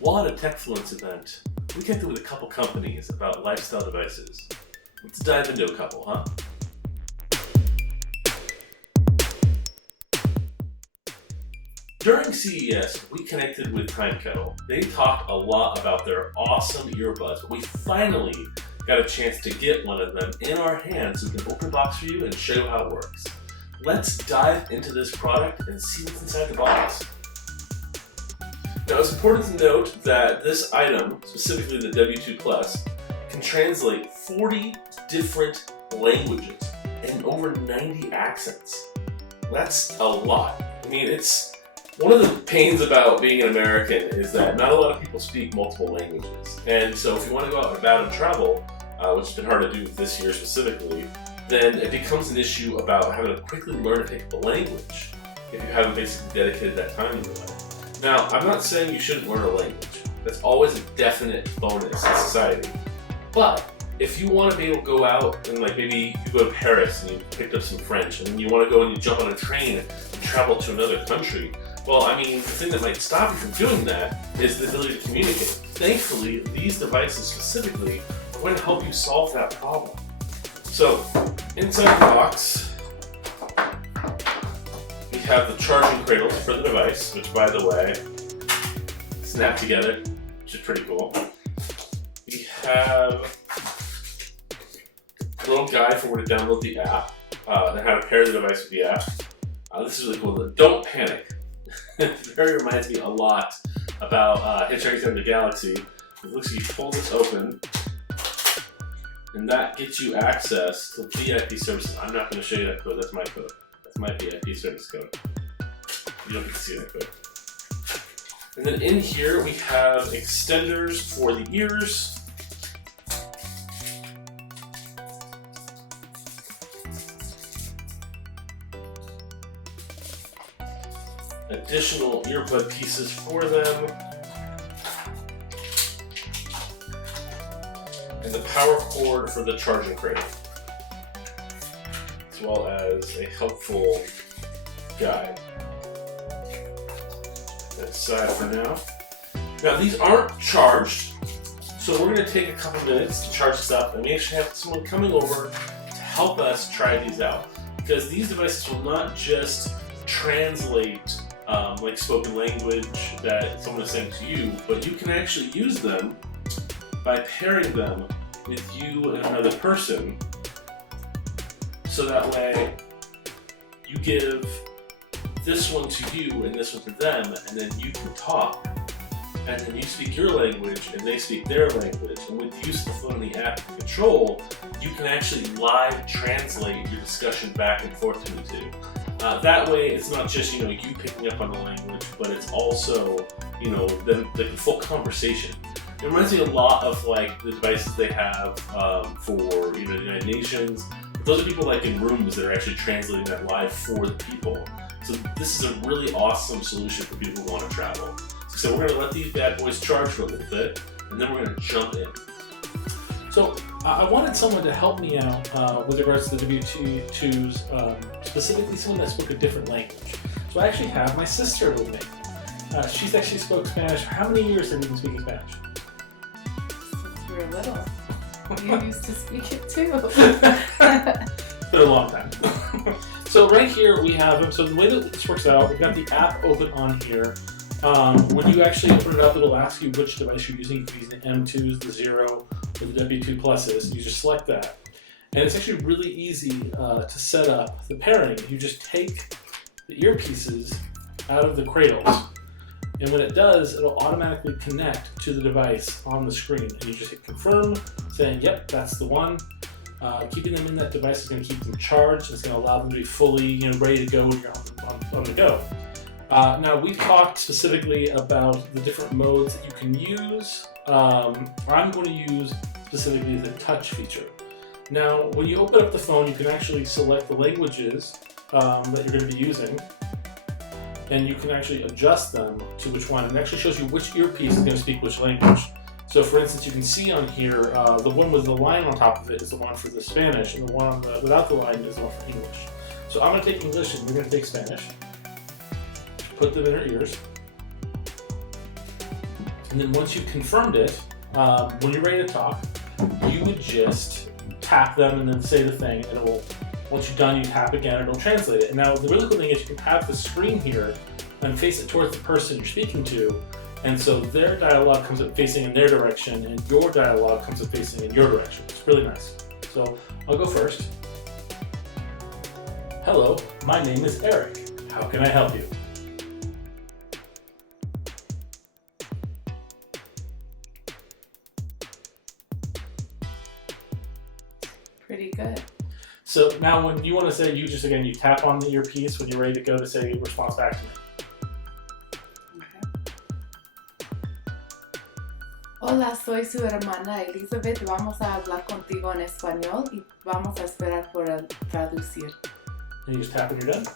While at a Techfluence event, we connected with a couple companies about lifestyle devices. Let's dive into a couple, huh? During CES, we connected with Timekettle. They talked a lot about their awesome earbuds, but we finally got a chance to get one of them in our hands so we can open the box for you and show you how it works. Let's dive into this product and see what's inside the box. Now, it's important to note that this item, specifically the WT2 Plus, can translate 40 different languages and over 90 accents. That's a lot. I mean, it's one of the pains about being an American is that not a lot of people speak multiple languages. And so if you want to go out and about and travel, which has been hard to do this year specifically, then it becomes an issue about having to quickly learn to pick up a language if you haven't basically dedicated that time in your life. Now, I'm not saying you shouldn't learn a language. That's always a definite bonus in society. But if you want to be able to go out and maybe you go to Paris and you picked up some French and then you want to go and you jump on a train and travel to another country, well, I mean, the thing that might stop you from doing that is the ability to communicate. Thankfully, these devices specifically are going to help you solve that problem. So, inside the box, we have the charging cradles for the device, which, by the way, snap together, which is pretty cool. We have a little guide for where to download the app and how to pair the device with the app. This is really cool. Don't panic. It very reminds me a lot about Hitchhiker's Guide to the Galaxy. It looks like you pull this open, and that gets you access to VIP services. I'm not going to show you that code. That's my code. That's my VIP service code. You don't get to see that code. And then in here we have extenders for the ears. Additional earbud pieces for them. And the power cord for the charging cradle. As well as a helpful guide. That's aside for now. Now these aren't charged, so we're going to take a couple minutes to charge this up, and we actually have someone coming over to help us try these out. Because these devices will not just translate like spoken language that someone is saying to you, but you can actually use them by pairing them with you and another person, so that way you give this one to you and this one to them, and then you can talk, and then you speak your language and they speak their language, and with the use of the phone and the app and control, you can actually live translate your discussion back and forth between the two. That way, it's not just you picking up on the language, but it's also the full conversation. It reminds me a lot of the devices they have for the United Nations. Those are people in rooms that are actually translating that live for the people. So this is a really awesome solution for people who want to travel. So we're going to let these bad boys charge for a little bit, and then we're going to jump in. So I wanted someone to help me out with regards to the WT2s, specifically someone that spoke a different language. So I actually have my sister with me. She's actually spoke Spanish. How many years have you been speaking Spanish? Since we were little. You used to speak it too. It's been a long time. So right here we have them. So the way that this works out, we've got the app open on here. When you actually open it up, it'll ask you which device you're using. If you're using the M2s, the Zero, or the WT2 Pluses. You just select that. And it's actually really easy to set up the pairing. You just take the earpieces out of the cradles, and when it does, it'll automatically connect to the device on the screen. And you just hit confirm, saying, yep, that's the one. Keeping them in that device is going to keep them charged. It's going to allow them to be fully ready to go when you're on the go. Now, we've talked specifically about the different modes that you can use. I'm going to use specifically the touch feature. Now, when you open up the phone, you can actually select the languages that you're going to be using, and you can actually adjust them to which one. It actually shows you which earpiece is going to speak which language. So, for instance, you can see on here, the one with the line on top of it is the one for the Spanish, and the one without the line is the one for English. So I'm going to take English, and we're going to take Spanish. Put them in our ears. And then once you've confirmed it, when you're ready to talk, you would just tap them and then say the thing, and it will, once you're done, you tap again and it'll translate it. And now the really cool thing is you can have the screen here and face it towards the person you're speaking to, and so their dialogue comes up facing in their direction and your dialogue comes up facing in your direction. It's really nice. So I'll go first. Hello, my name is Eric. How can I help you? Pretty good. So now when you want to say, you just, again, you tap on the earpiece when you're ready to go to say response back to me. Hola, soy su hermana Elizabeth. Vamos a hablar contigo en español y vamos a esperar por el traducir. And you just tap when you're done.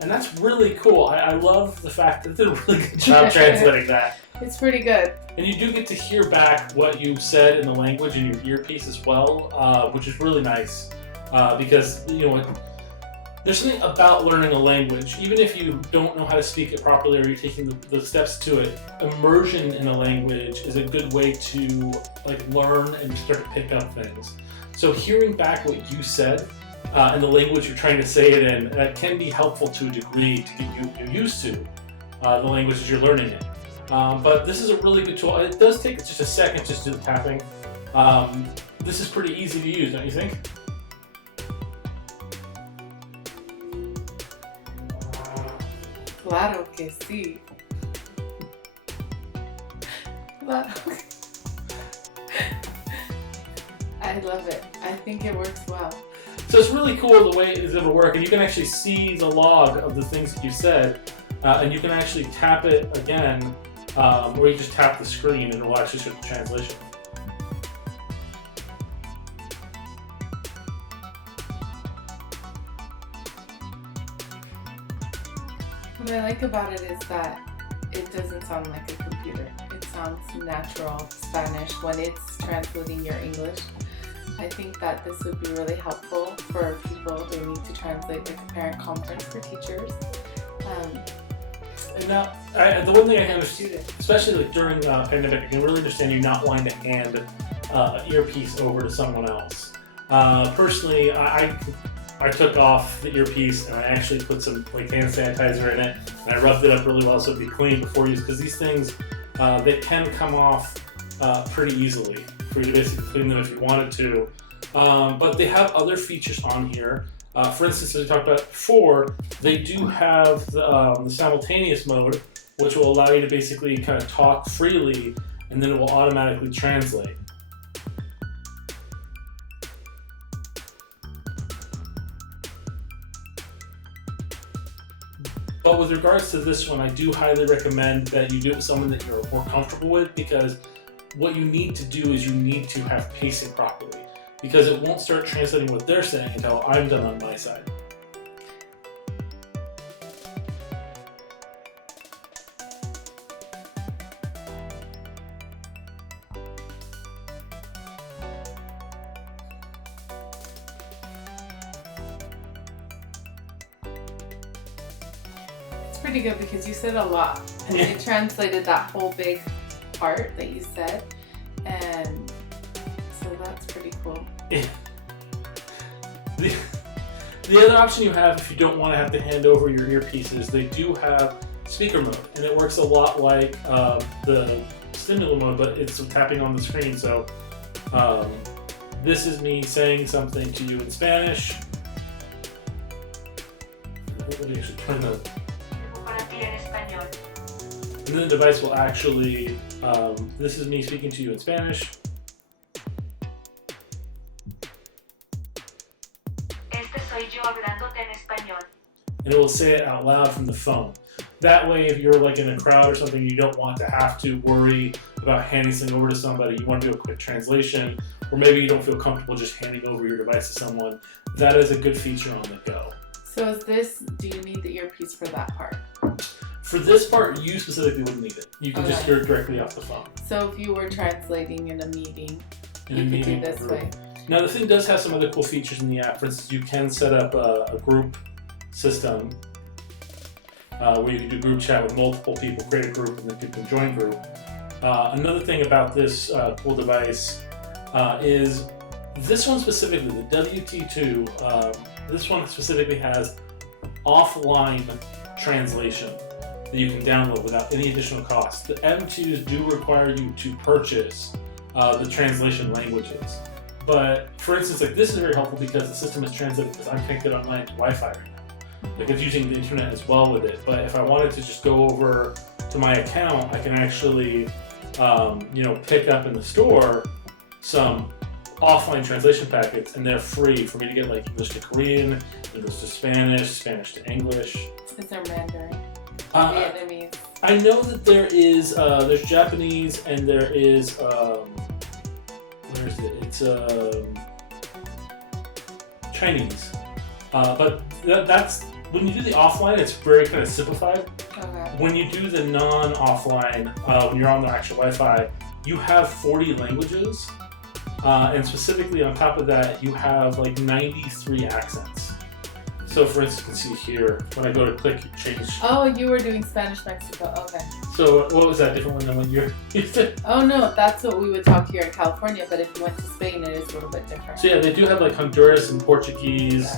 And that's really cool. I love the fact that they did a really good job translating that. It's pretty good. And you do get to hear back what you said in the language in your earpiece as well, which is really nice. Because, you know, there's something about learning a language, even if you don't know how to speak it properly or you're taking the steps to it, immersion in a language is a good way to learn and start to pick up things. So hearing back what you said in the language you're trying to say it in, can be helpful to a degree to get you used to the languages you're learning in. But this is a really good tool. It does take just a second just to do the tapping. This is pretty easy to use, don't you think? Claro que sí. Claro. I love it. I think it works well. So it's really cool the way it is able to work, and you can actually see the log of the things that you said, and you can actually tap it again, or you just tap the screen and it will actually show the translation. What I like about it is that it doesn't sound like a computer. It sounds natural Spanish when it's translating your English. I think that this would be really helpful for people who need to translate, like a parent conference for teachers. And now, the one thing I can understand, especially during the pandemic, I can really understand you not wanting to hand an earpiece over to someone else. Personally, I took off the earpiece and I actually put some hand sanitizer in it, and I rubbed it up really well so it'd be clean before use, because these things, they can come off pretty easily for you to basically clean them if you wanted to. But they have other features on here. For instance, as we talked about before, they do have the simultaneous mode, which will allow you to basically kind of talk freely, and then it will automatically translate. But with regards to this one, I do highly recommend that you do it with someone that you're more comfortable with, because what you need to do is you need to have pacing properly, because it won't start translating what they're saying until I'm done on my side. It's pretty good because you said a lot, and they translated that whole big part that you said, and so that's pretty cool. Yeah. The other option you have, if you don't want to have to hand over your earpieces, they do have speaker mode, and it works a lot like the stimulant mode, but it's tapping on the screen. So this is me saying something to you in Spanish. Let me actually turn the... And then the device will actually, this is me speaking to you in Spanish. Este soy yo hablándote en español. And it will say it out loud from the phone. That way, if you're like in a crowd or something, you don't want to have to worry about handing something over to somebody. You want to do a quick translation, or maybe you don't feel comfortable just handing over your device to someone. That is a good feature on the go. So is this, do you need the earpiece for that part? For this part, you specifically wouldn't need it. You can just Okay. hear it directly off the phone. So if you were translating in a meeting, In a you could meeting do this or- way. Now the thing does have some other cool features in the app. For instance, you can set up a group system where you can do group chat with multiple people, create a group, and then people can join group. Another thing about this cool device is this one specifically, the WT2, this one specifically has offline translation that you can download without any additional cost. The M2s do require you to purchase the translation languages. But for instance, like this is very helpful because the system is translated because I'm connected online to Wi-Fi right now. Like it's using the internet as well with it. But if I wanted to just go over to my account, I can actually, pick up in the store some offline translation packets, and they're free for me to get like English to Korean, English to Spanish, Spanish to English. Is there Mandarin? Vietnamese? I know that there's Japanese and there is where is it? It's Chinese. But that's when you do the offline, it's very kind of simplified. Okay. When you do the non-offline, when you're on the actual Wi-Fi, you have 40 languages, and specifically on top of that, you have like 93 accents. So for instance, you can see here, when I go to click change. Oh, you were doing Spanish Mexico. Okay. So what was that different one than what you're used to? Oh no, that's what we would talk here in California, but if you went to Spain, it is a little bit different. So yeah, they do have like Honduras and Portuguese,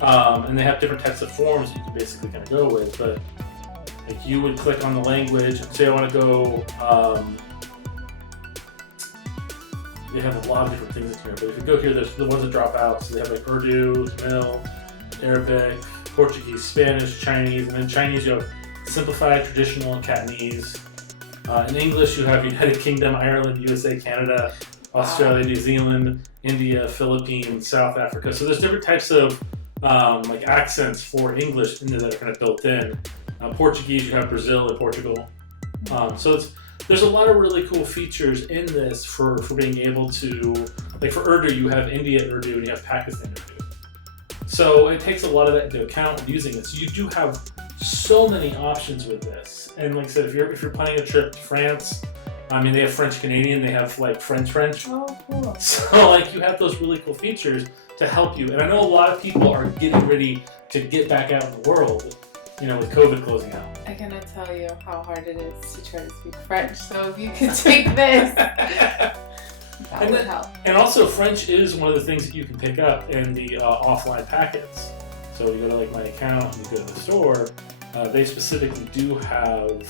and they have different types of forms you can basically kind of go with, but like you would click on the language, say I want to go, they have a lot of different things in here, but if you go here, there's the ones that drop out, so they have like Urdu, Tamil, Arabic, Portuguese, Spanish, Chinese, and then Chinese you have simplified, traditional, and Cantonese. In English you have United Kingdom, Ireland, USA, Canada, Australia, New Zealand, India, Philippines, South Africa. So there's different types of like accents for English in there that are kind of built in. Portuguese, you have Brazil and Portugal. So there's a lot of really cool features in this for being able to, like for Urdu, you have India Urdu and you have Pakistan Urdu. So it takes a lot of that into account when using it. So you do have so many options with this. And like I said, if you're planning a trip to France, I mean, they have French Canadian, they have like French. Oh, cool. So like you have those really cool features to help you. And I know a lot of people are getting ready to get back out in the world, with COVID closing out. I cannot tell you how hard it is to try to speak French. So if you could take this, that would help. And also French is one of the things that you can pick up in the offline packets. So you go to like my account and you go to the store, they specifically do have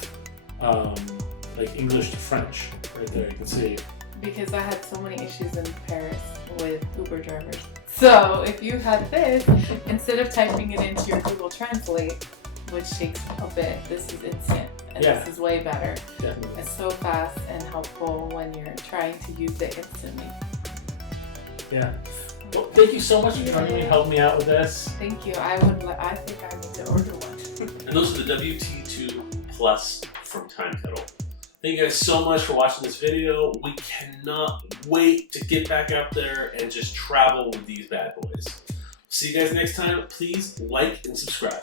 like English to French right there, you can see. Because I had so many issues in Paris with Uber drivers. So if you had this, instead of typing it into your Google Translate, which takes a bit, this is instant. And this is way better. Definitely. It's so fast and helpful when you're trying to use it instantly. Yeah. Well, thank you so much for coming and helping me out with this. Thank you. I think I need to order one. And those are the WT2 Plus from Timekettle. Thank you guys so much for watching this video. We cannot wait to get back out there and just travel with these bad boys. See you guys next time. Please like and subscribe.